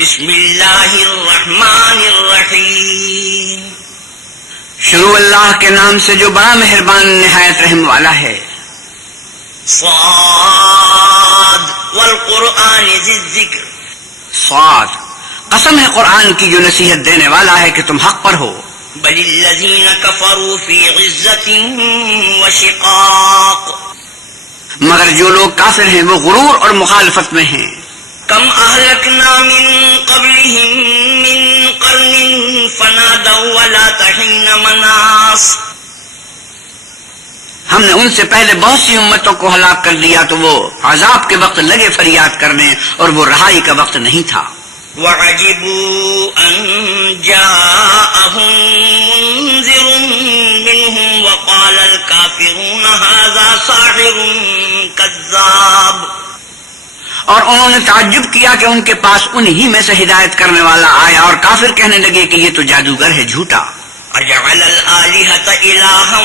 بسم اللہ الرحمن الرحیم. شروع اللہ کے نام سے جو بڑا مہربان نہایت رحم والا ہے. صاد والقرآن ذی الذکر. صاد، قسم ہے قرآن کی جو نصیحت دینے والا ہے کہ تم حق پر ہو. بل الذین کفروا فی عزت وشقاق. مگر جو لوگ کافر ہیں وہ غرور اور مخالفت میں ہیں. کم اہلکنا من قبلہم من قرن فنادوا ولا تحین مناص. ہم نے ان سے پہلے بہت سی امتوں کو ہلاک کر دیا تو وہ عذاب کے وقت لگے فریاد کرنے اور وہ رہائی کا وقت نہیں تھا. وعجبوا ان جاءهم منذر منهم وقال الكافرون هذا ساحر كذاب. اور انہوں نے تعجب کیا کہ ان کے پاس انہی میں سے ہدایت کرنے والا آیا اور کافر کہنے لگے کہ یہ تو جادوگر ہے، جھوٹا. اجعل الآلہۃ الہا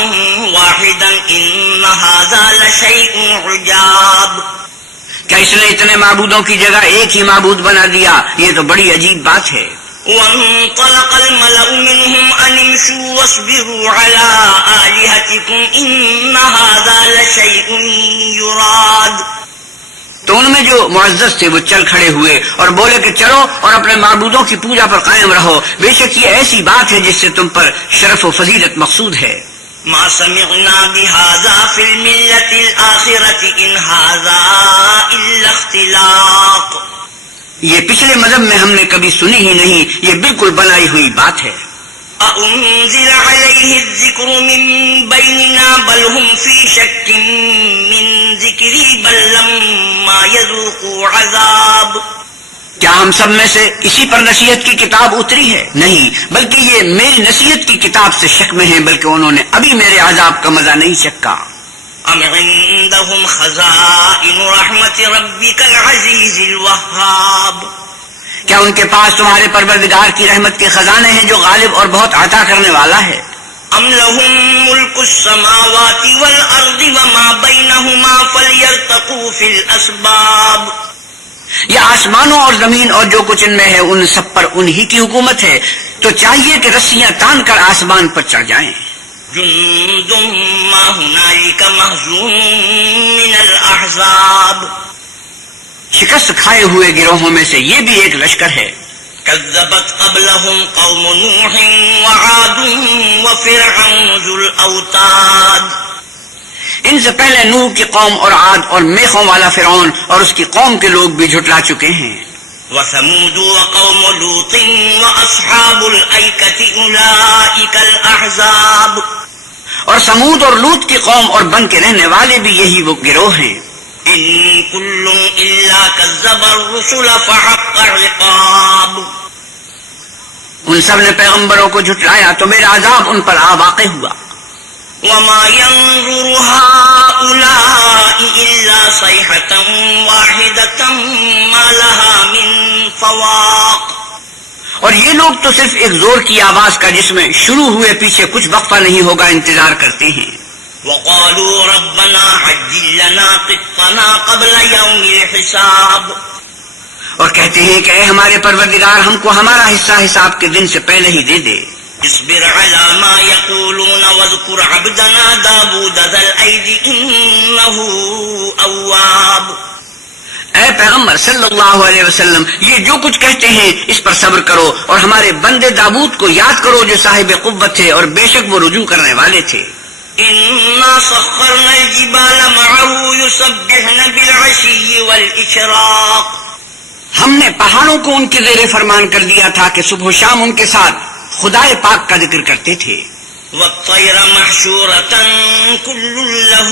واحدا ان هذا لشیء عجاب. کیا اس نے اتنے معبودوں کی جگہ ایک ہی معبود بنا دیا؟ یہ تو بڑی عجیب بات ہے. وانطلق الملأ منهم ان امشوا واصبروا على آلهتكم ان هذا لشيء يراد. تو ان میں جو معزز تھے وہ چل کھڑے ہوئے اور بولے کہ چلو اور اپنے معبودوں کی پوجا پر قائم رہو، بے شک یہ ایسی بات ہے جس سے تم پر شرف و فضیلت مقصود ہے. ما سمعنا بهذا في الملة الآخرة إن هذا إلا اختلاق. یہ پچھلے مذہب میں ہم نے کبھی سنی ہی نہیں، یہ بالکل بنائی ہوئی بات ہے. أأنزل عليه الذكر من بيننا بل هم في شك من ذكري بل لما يذوقوا عذاب. کیا ہم سب میں سے اسی پر نصیحت کی کتاب اتری ہے؟ نہیں، بلکہ یہ میری نصیحت کی کتاب سے شک میں ہیں، بلکہ انہوں نے ابھی میرے عذاب کا مزہ نہیں چکھا. ام عندهم خزائن رحمت ربك العزیز الوهاب. کیا ان کے پاس تمہارے پروردگار کی رحمت کے خزانے ہیں جو غالب اور بہت عطا کرنے والا ہے؟ ام لهم ملک السماوات والارض وما بینهما فلیرتقوا فی الاسباب. یا آسمانوں اور زمین اور جو کچھ ان میں ہے ان سب پر انہی کی حکومت ہے، تو چاہیے کہ رسیاں تان کر آسمان پر چڑھ جائیں. جند ما هنالك مهزوم من الاحزاب. شکست کھائے ہوئے گروہوں میں سے یہ بھی ایک لشکر ہے. كذبت قبلهم قوم نوح وعاد وفرعون ذو الاوتاد. ان سے پہلے نوح کی قوم اور عاد اور میخوں والا فرعون اور اس کی قوم کے لوگ بھی جھٹلا چکے ہیں. وثمود وقوم لوط واصحاب الایکۃ اولئک الاحزاب. اور سمود اور لوط کی قوم اور بن کے رہنے والے بھی یہی وہ گروہ ہیں. ان کل الا کذب الرسل فحق عقاب. ان سب نے پیغمبروں کو جھٹلایا تو میرا عذاب ان پر آ واقع ہوا. وما ينظر هؤلاء الا صيحة واحدة ما لها من فواق. اور یہ لوگ تو صرف ایک زور کی آواز کا جس میں شروع ہوئے پیچھے کچھ وقفہ نہیں ہوگا انتظار کرتے ہیں. وقالوا ربنا عجل لنا قطنا قبل يوم الحساب. اور کہتے ہیں کہ اے ہمارے پروردگار ہم کو ہمارا حصہ حساب کے دن سے پہلے ہی دے دے. اصبر على ما يقولون واذكر عبدنا داود ذا الأيد إنه أواب. اے پیغمبر صلی اللہ علیہ وسلم، یہ جو کچھ کہتے ہیں اس پر صبر کرو اور ہمارے بندے داود کو یاد کرو جو صاحب قوت تھے اور بے شک وہ رجوع کرنے والے تھے. إنا سخرنا الجبال معه يسبحن بالعشي والإشراق. ہم نے پہاڑوں کو ان کے زیر فرمان کر دیا تھا کہ صبح و شام ان کے ساتھ خدائے پاک کا ذکر کرتے تھے. والطير محشورة كل له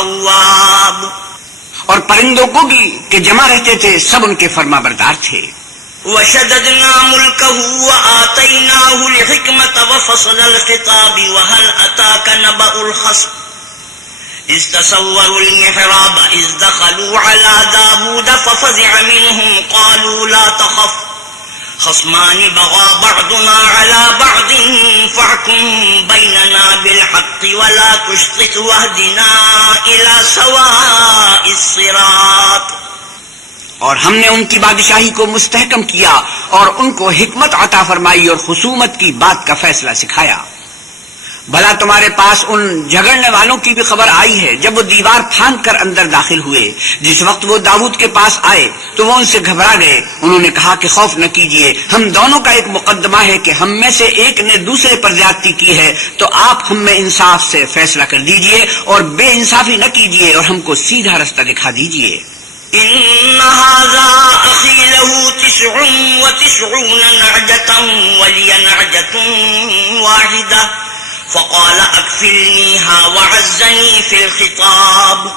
أواب. اور پرندوں کو بھی کہ جمع رہتے تھے سب ان کے فرما بردار تھے. وشددنا ملكه وآتيناه الحكمة وفصل الخطاب وهل أتاك نبأ الخصم إذ تسوروا المحراب إذ دخلوا على داود ففزع منهم قالوا لا تخف خصمان بغى بعضنا على بعض فاحكم بيننا بالحق ولا تشطط واهدنا إلى سواء الصراط. اور ہم نے ان کی بادشاہی کو مستحکم کیا اور ان کو حکمت عطا فرمائی اور خصومت کی بات کا فیصلہ سکھایا۔ بھلا تمہارے پاس ان جھگڑنے والوں کی بھی خبر آئی ہے جب وہ دیوار پھاند کر اندر داخل ہوئے؟ جس وقت وہ داؤد کے پاس آئے تو وہ ان سے گھبرا گئے۔ انہوں نے کہا کہ خوف نہ کیجیے، ہم دونوں کا ایک مقدمہ ہے کہ ہم میں سے ایک نے دوسرے پر زیادتی کی ہے، تو آپ ہم میں انصاف سے فیصلہ کر دیجیے اور بے انصافی نہ کیجیے اور ہم کو سیدھا رستہ دکھا دیجیے۔ إن هذا أخي له 99 نعجة ولي نعجة واحدة فقال أكفلنيها وعزني في الخطاب۔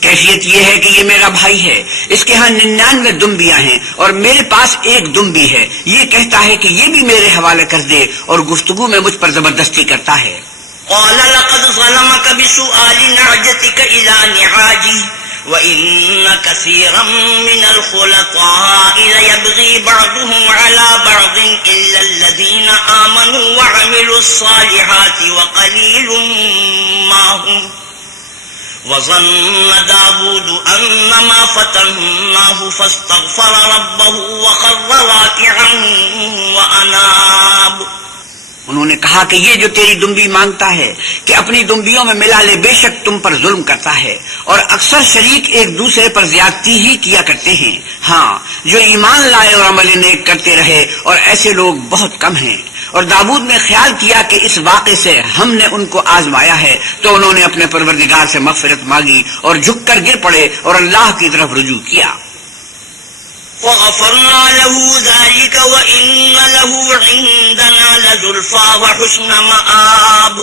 کیفیت یہ ہے کہ یہ میرا بھائی ہے، اس کے ہاں 99 دمبیاں ہیں اور میرے پاس ایک دمبی ہے، یہ کہتا ہے کہ یہ بھی میرے حوالے کر دے اور گفتگو میں مجھ پر زبردستی کرتا ہے۔ قال لقد ظلمك بسؤال نعجتك إلى نعاجه وَإِنَّ كَثِيرًا مِنَ الْخُلَطَاءِ لَيَبْغِي بَعْضُهُمْ عَلَى بَعْضٍ إِلَّا الَّذِينَ آمَنُوا وَعَمِلُوا الصَّالِحَاتِ وَقَلِيلٌ مَّا هُمْ وَظَنَّ دَاوُودُ أَنَّمَا فَتَنَّاهُ فَاسْتَغْفَرَ رَبَّهُ وَخَرَّ رَاكِعًا وَأَنَابَ۔ انہوں نے کہا کہ یہ جو تیری دمبی مانگتا ہے کہ اپنی دمبیوں میں ملا لے، بے شک تم پر ظلم کرتا ہے اور اکثر شریک ایک دوسرے پر زیادتی ہی کیا کرتے ہیں۔ ہاں، جو ایمان لائے اور عمل نیک کرتے رہے، اور ایسے لوگ بہت کم ہیں۔ اور داؤد نے خیال کیا کہ اس واقعے سے ہم نے ان کو آزمایا ہے، تو انہوں نے اپنے پروردگار سے مغفرت مانگی اور جھک کر گر پڑے اور اللہ کی طرف رجوع کیا۔ وغفرنا له ذلك وإن له عندنا لزلفى وحسن مآب۔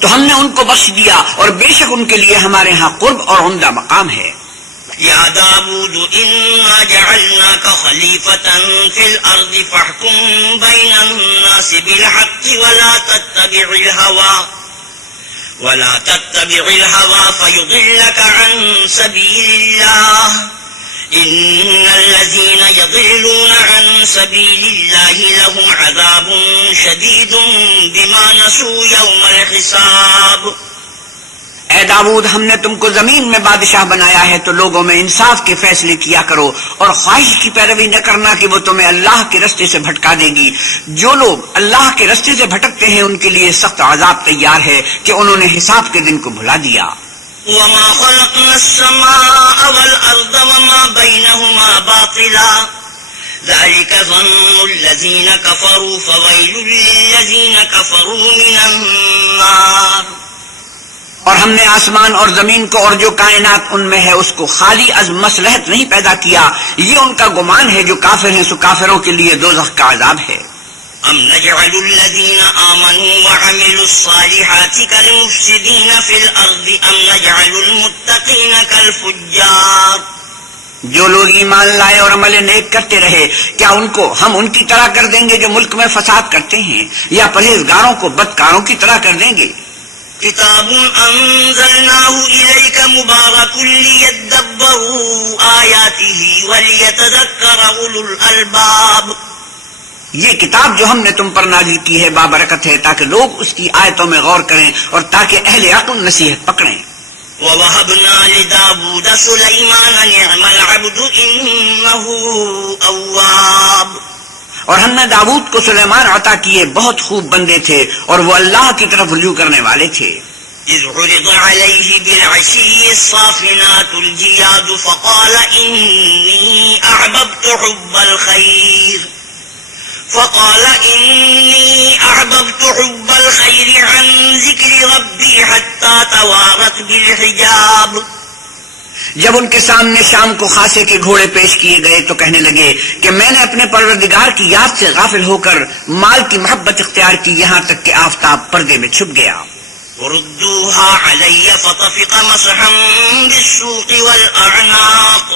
تو ہم نے ان کو بخش دیا اور بے شک ان کے لیے ہمارے ہاں قرب اور عمدہ مقام ہے۔ يا داود إنا جعلناك خليفة في الأرض فاحكم بين الناس بالحق ولا تتبع الهوى فيضلك عن سبيل الله إن الذين يضلون عن سبيل الله لهم عذاب شديد بما نسوا يوم الحساب۔ اے داؤد، ہم نے تم کو زمین میں بادشاہ بنایا ہے تو لوگوں میں انصاف کے فیصلے کیا کرو اور خواہش کی پیروی نہ کرنا کہ وہ تمہیں اللہ کے رستے سے بھٹکا دے گی۔ جو لوگ اللہ کے رستے سے بھٹکتے ہیں ان کے لیے سخت عذاب تیار ہے کہ انہوں نے حساب کے دن کو بھلا دیا۔ وما خلقنا السماء والأرض وما بينهما باطلا ذلك ظن الذين كفروا فويل للذين كفروا من النار۔ اور ہم نے آسمان اور زمین کو اور جو کائنات ان میں ہے اس کو خالی از مصلحت نہیں پیدا کیا، یہ ان کا گمان ہے جو کافر ہیں، سو کافروں کے لیے دوزخ کا عذاب ہے۔ ام نجعل الذين آمنوا وعملوا الصالحات كالمفسدين في الأرض ام نجعل المتقين كالفجار۔ جو لوگ ایمان لائے اور عمل نیک کرتے رہے، کیا ان کو ہم ان کی طرح کر دیں گے جو ملک میں فساد کرتے ہیں، یا پرہیزگاروں کو بدکاروں کی طرح کر دیں گے؟ کتاب انزلناه إليك مبارك ليدبروا آياته وليتذكر أولو الألباب۔ یہ کتاب جو ہم نے تم پر نازل کی ہے بابرکت ہے تاکہ لوگ اس کی آیتوں میں غور کریں اور تاکہ اہل عقل نصیحت پکڑیں۔ وَوَهَبْنَا لِدَاوُودَ سُلَيْمَانَ نِعْمَ الْعَبْدُ إِنَّهُ أَوَّابٌ۔ اور ہم نے داؤد کو سلیمان عطا کیے، بہت خوب بندے تھے اور وہ اللہ کی طرف رجوع کرنے والے تھے۔ إذ عرض عليه بالعشي الصافنات الجياد فقال إني أحببت حب الخير عن ذكر ربي حتى توارت بالحجاب۔ جب ان کے سامنے شام کو خاصے کے گھوڑے پیش کیے گئے تو کہنے لگے کہ میں نے اپنے پروردگار کی یاد سے غافل ہو کر مال کی محبت اختیار کی، یہاں تک کہ آفتاب پردے میں چھپ گیا۔ ردوها علي فطفق مسحا بالسوق والأعناق۔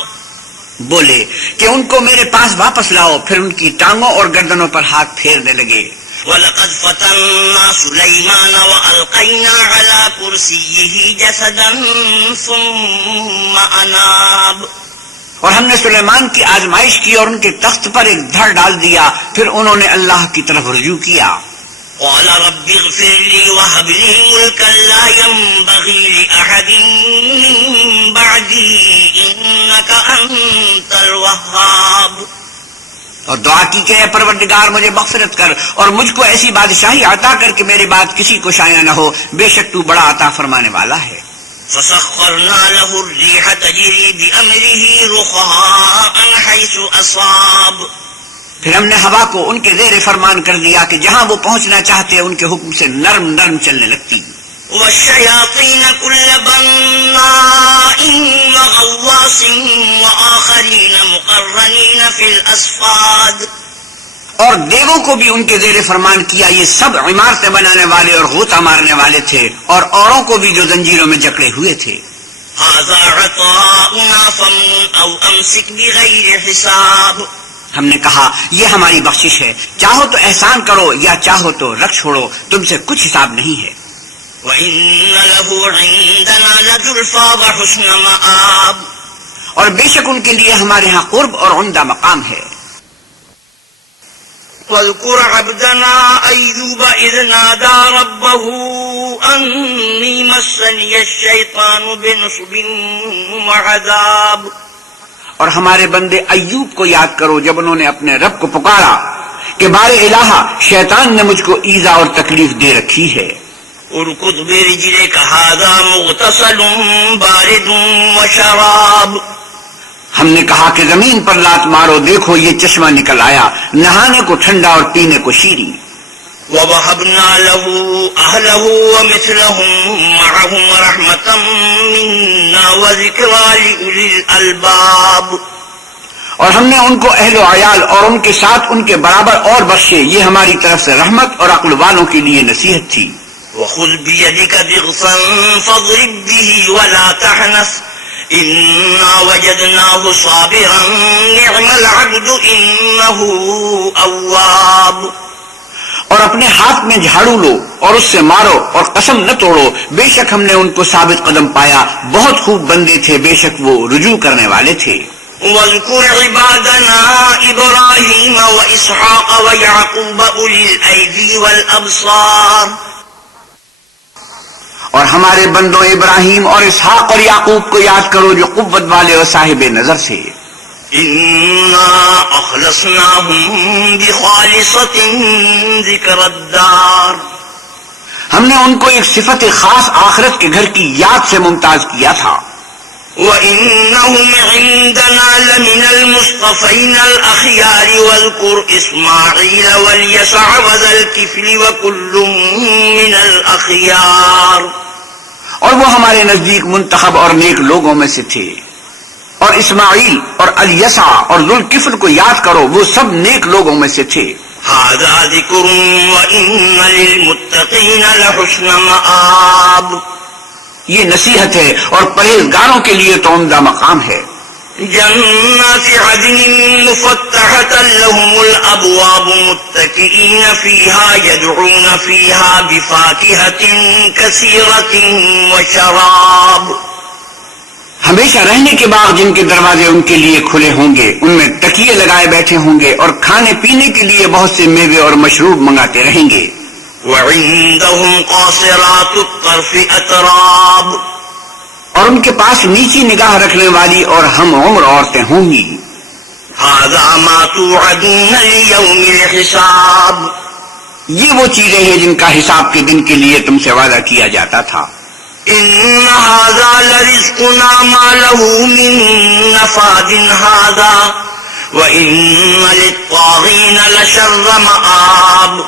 بولے کہ ان کو میرے پاس واپس لاؤ، پھر ان کی ٹانگوں اور گردنوں پر ہاتھ پھیرنے لگے۔ وَلَقَدْ فَتَنَّا سُلَيْمَانَ وَأَلْقَيْنَا عَلَى كُرْسِيِّهِ جَسَدًا ثُمَّ أَنَابَ۔ اور ہم نے سلیمان کی آزمائش کی اور ان کے تخت پر ایک دھڑ ڈال دیا، پھر انہوں نے اللہ کی طرف رجوع کیا۔ قال رب اغفر لي وهب لي ملكا لا ينبغي لأحد من بعدي إنك أنت الوهاب. اور دعا کی کہ اے پروردگار مجھے مغفرت کر اور مجھ کو ایسی بادشاہی عطا کر کہ میری بات کسی کو شایع نہ ہو، بے شک تو بڑا عطا فرمانے والا ہے. فسخرنا له الريح تجري بأمره رخاء حيث أصاب. پھر ہم نے ہوا کو ان کے زیر فرمان کر دیا کہ جہاں وہ پہنچنا چاہتے ان کے حکم سے نرم نرم چلنے لگتی. والشياطين كل بناء وغواص وآخرين مقرنين في الأصفاد. اور دیووں کو بھی ان کے زیر فرمان کیا، یہ سب عمارتیں بنانے والے اور غوطہ مارنے والے تھے، اور اوروں کو بھی جو زنجیروں میں جکڑے ہوئے تھے. هذا عطاؤنا فامنن أو أمسك بغير حساب. ہم نے کہا یہ ہماری بخشش ہے، چاہو تو احسان کرو یا چاہو تو رکھ چھوڑو، تم سے کچھ حساب نہیں ہے. وَإِنَّ لَهُ عِندَنَا لَزُلْفَىٰ وَحُسْنَ مَآبٍ. اور بے شک ان کے لیے ہمارے ہاں قرب اور عمدہ مقام ہے. وَاذْكُرْ عَبْدَنَا أَيُّوبَ إِذْ نَادَىٰ رَبَّهُ أَنِّي مَسَّنِيَ الشَّيْطَانُ بِنُصْبٍ وَعَذَابٍ. اور ہمارے بندے ایوب کو یاد کرو جب انہوں نے اپنے رب کو پکارا کہ بار الہ شیطان نے مجھ کو ایذا اور تکلیف دے رکھی ہے. ارکض برجلک ھذا مغتسل بارد وشراب. ہم نے کہا کہ زمین پر لات مارو، دیکھو یہ چشمہ نکل آیا، نہانے کو ٹھنڈا اور پینے کو شیریں. وَوَهَبْنَا لَهُ أَهْلَهُ وَمِثْلَهُم مَّعَهُمْ رَحْمَةً مِّنَّا وَذِكْرَىٰ لِأُولِي الْأَلْبَابِ. اور ہم نے ان کو اہل و عیال اور ان کے ساتھ ان کے برابر اور بخشے، یہ ہماری طرف سے رحمت اور عقل والوں کے لیے نصیحت تھی. وَخُذْ بِيَدِكَ ضِغْثًا فَاضْرِب بِّهِ وَلَا تَحْنَثْ إِنَّا وَجَدْنَاهُ صَابِرًا نِّعْمَ الْعَبْدُ إِنَّهُ أَوَّابٌ. اور اپنے ہاتھ میں جھاڑو لو اور اس سے مارو اور قسم نہ توڑو، بے شک ہم نے ان کو ثابت قدم پایا، بہت خوب بندے تھے، بے شک وہ رجوع کرنے والے تھے. واذكر عبادنا إبراهيم وإسحاق ويعقوب أولي الأيدي والأبصار. اور ہمارے بندوں ابراہیم اور اسحاق اور یعقوب کو یاد کرو جو قوت والے اور صاحب نظر سے. إنا أخلصناهم بخالصة ذكر الدار. ہم نے ان کو ایک صفت خاص آخرت کے گھر کی یاد سے ممتاز کیا تھا. وَإِنَّهُمْ عِندَنَا لَمِنَ الْمُصْطَفَيْنَ الْأَخْيَارِ وَاذْكُرْ إِسْمَاعِيلَ وَالْيَسَعَ وَذَا الْكِفْلِ وَكُلٌّ مِّنَ الْأَخْيَارِ. اور وہ ہمارے نزدیک منتخب اور نیک لوگوں میں سے تھے. اور اسماعیل اور الیسع اور ذوالکفل کو یاد کرو، وہ سب نیک لوگوں میں سے تھے. هَذَا ذِكْرٌ وَإِنَّ لِلْمُتَّقِينَ لَحُسْنَ مَآبٍ. یہ نصیحت ہے اور پرہیزگاروں کے لیے تو عمدہ مقام ہے. جنات عدن مفتحة لهم الأبواب متكئين فيها يدعون فيها بفاكهة كثيرة وشراب. ہمیشہ رہنے کے باغ جن کے دروازے ان کے لیے کھلے ہوں گے، ان میں تکیے لگائے بیٹھے ہوں گے اور کھانے پینے کے لیے بہت سے میوے اور مشروب منگاتے رہیں گے. وعندهم قاصرات الطرف أتراب. اور ان کے پاس نیچی نگاہ رکھنے والی اور ہم عمر عورتیں ہوں گی. هذا ما توعدون ليوم الحساب. یہ وہ چیزیں ہیں جن کا حساب کے دن کے لیے تم سے وعدہ کیا جاتا تھا. إن هذا لرزقنا ما له من نفاد هذا وإن للطاغين لشر مآب.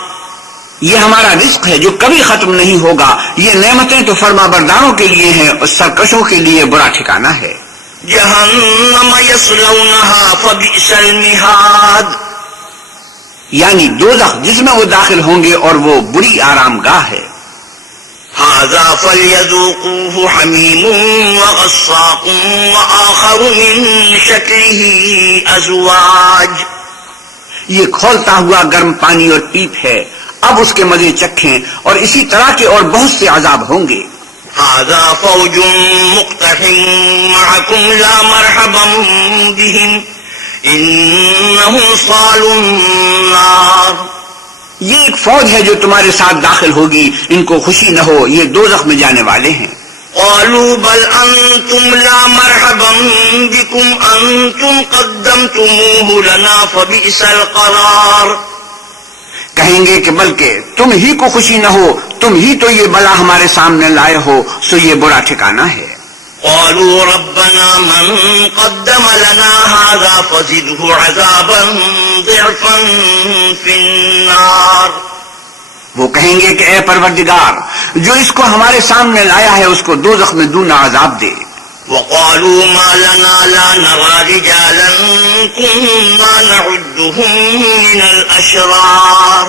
یہ ہمارا رزق ہے جو کبھی ختم نہیں ہوگا، یہ نعمتیں تو فرما برداروں کے لیے ہیں اور سرکشوں کے لیے برا ٹھکانہ ہے. جہنم یصلونها فبئس المہاد. یعنی دوزخ جس میں وہ داخل ہوں گے اور وہ بری آرام گاہ ہے. هذا فليذوقوه حميم وغساق وآخر من شكله أزواج. یہ کھولتا ہوا گرم پانی اور پیپ ہے، اب اس کے مزے چکھیں، اور اسی طرح کے اور بہت سے عذاب ہوں گے. هذا فوج مقتحم معكم لا مرحبا بهم إنهم صالوا النار. یہ ایک فوج ہے جو تمہارے ساتھ داخل ہوگی، ان کو خوشی نہ ہو، یہ دوزخ میں جانے والے ہیں۔ قالوا بل انتم لا مرحبا بكم انتم قدمتموه لنا فبئس القرار، کہیں گے کہ بلکہ تم ہی کو خوشی نہ ہو، تم ہی تو یہ بلا ہمارے سامنے لائے ہو، سو یہ برا ٹھکانہ ہے۔ قالوا ربنا من قدم لنا هذا فزده عذابا ضعفا في النار، وہ کہیں گے کہ اے پروردگار، جو اس کو ہمارے سامنے لایا ہے اس کو دوزخ میں دونا عذاب دے۔ وقالوا ما لنا لا نرى رجالا كنا نعدهم من الاشرار،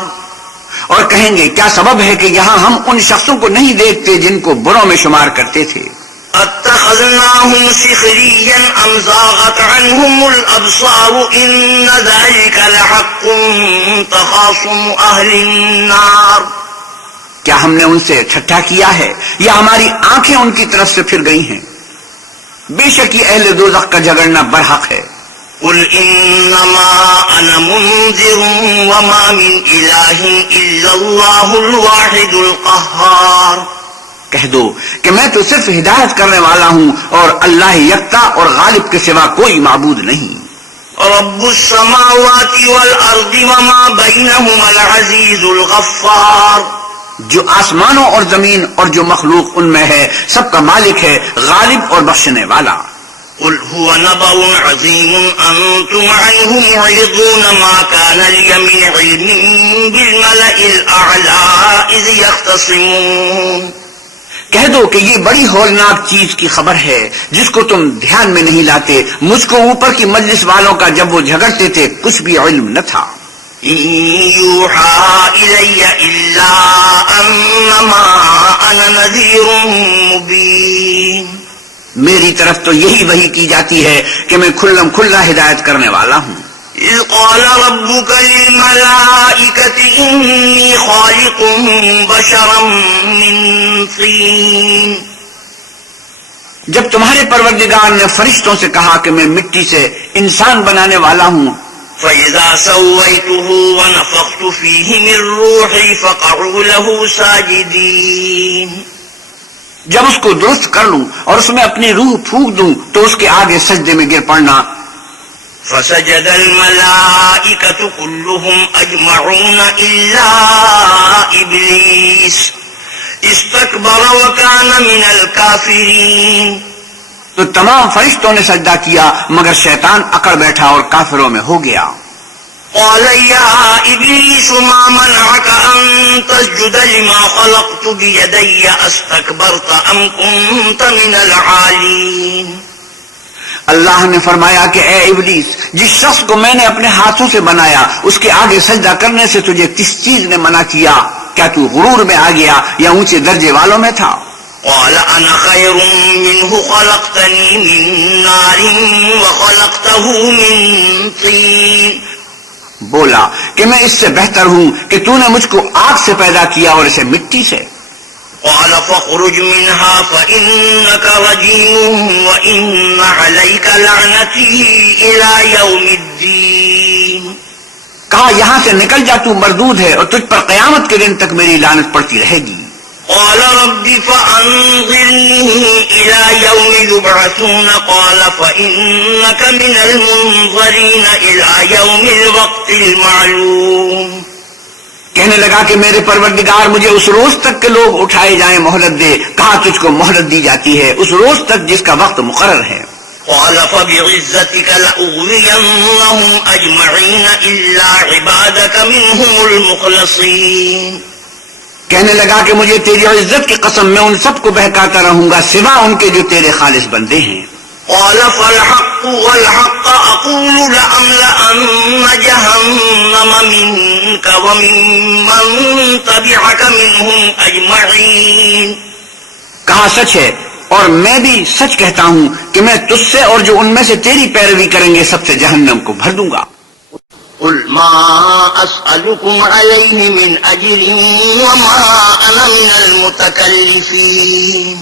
اور کہیں گے کیا سبب ہے کہ یہاں ہم ان شخصوں کو نہیں دیکھتے جن کو بروں میں شمار کرتے تھے۔ اتخذناهم سخريا ام زاغت عنهم الابصار ان ذلك لحق تخاصم اهل النار، کیا ہم نے ان سے ٹھٹھا کیا ہے یا ہماری آنکھیں ان کی طرف سے پھر گئی ہیں؟ بے شک یہ اہل دوزخ کا جھگڑنا برحق ہے۔ قل انما انا منذر وما من اله الا الله الواحد القهار، کہہ دو کہ میں تو صرف ہدایت کرنے والا ہوں اور اللہ یکتا اور غالب کے سوا کوئی معبود نہیں۔ رب السماوات والارض وما بينهما العزيز الغفار، جو آسمانوں اور زمین اور جو مخلوق ان میں ہے سب کا مالک ہے، غالب اور بخشنے والا۔ قل هو نبأ عظيم أنتم عنه معرضون ما كان لي من علم بالملأ الأعلى إذ يختصمون، کہہ دو کہ یہ بڑی ہولناک چیز کی خبر ہے جس کو تم دھیان میں نہیں لاتے، مجھ کو اوپر کی مجلس والوں کا جب وہ جھگڑتے تھے کچھ بھی علم نہ تھا۔ إن يوحى إلي إلا أنما أنا نذير مبين، میری طرف تو یہی وحی کی جاتی ہے کہ میں کھلم کھلا ہدایت کرنے والا ہوں۔ إذ قال ربك للملائكة إني خالق بشرا من طين، جب تمہارے پروردگار نے فرشتوں سے کہا کہ میں مٹی سے انسان بنانے والا ہوں، فإذا سويته ونفخت فيه من روحي فقعوا له ساجدين، جب اس کو درست کر لوں اور اس میں اپنی روح پھونک دوں تو اس کے آگے سجدے میں گر پڑنا۔ فسجد الملائكة كلهم أجمعون إلا إبليس استكبر وكان من الكافرين، تو تمام فرشتوں نے سجدہ کیا مگر شیطان اکڑ بیٹھا اور کافروں میں ہو گیا۔ قال يا إبليس ما منعك أن تسجد لما خلقت بيدي أستكبرت أم كنت من العالين، اللہ نے فرمایا کہ اے ابلیس، جس شخص کو میں نے اپنے ہاتھوں سے بنایا اس کے آگے سجدہ کرنے سے تجھے کس چیز نے منع کیا؟ کیا تو غرور میں آ گیا یا اونچے درجے والوں میں تھا؟ قال أنا خير منه خلقتني من نار وخلقته من طين، بولا کہ میں اس سے بہتر ہوں کہ تو نے مجھ کو آگ سے پیدا کیا اور اسے مٹی سے۔ قال فاخرج منها فإنك رجيم وإن عليك لعنتي إلى يوم الدين، کہا یہاں سے نکل جا، تو مردود ہے اور تجھ پر قیامت کے دن تک میری لعنت پڑتی رہے گی۔ قال رب فأنظرني إلى يوم يبعثون قال فإنك من المنظرين إلى يوم الوقت المعلوم، کہنے لگا کہ میرے پروردگار مجھے اس روز تک کے لوگ اٹھائے جائیں مہلت دے، کہا تجھ کو مہلت دی جاتی ہے اس روز تک جس کا وقت مقرر ہے۔ قال فبعزتك لأغوينهم أجمعين إلا عبادك منهم المخلصين، کہنے لگا کہ مجھے تیری عزت کی قسم میں ان سب کو بہکاتا رہوں گا سوا ان کے جو تیرے خالص بندے ہیں۔ قال فالحق والحق أقول لأملأن جهنم منك وممن تبعك منهم أجمعين، کہا سچ ہے اور میں بھی سچ کہتا ہوں کہ میں تجھ سے اور جو ان میں سے تیری پیروی کریں گے سب سے جہنم کو بھر دوں گا۔ قل ما أسألكم عليه من أجر وما أنا من المتكلفين،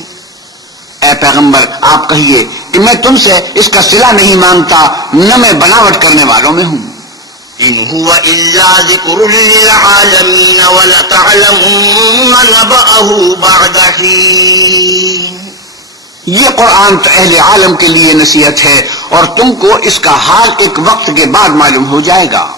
اے پیغمبر آپ کہیے کہ میں تم سے اس کا صلہ نہیں مانگتا، نہ میں بناوٹ کرنے والوں میں ہوں۔ إن هو إلا ذكر للعالمين ولتعلمن نبأه بعد حين. یہ قرآن تو اہل عالم کے لیے نصیحت ہے اور تم کو اس کا حال ایک وقت کے بعد معلوم ہو جائے گا.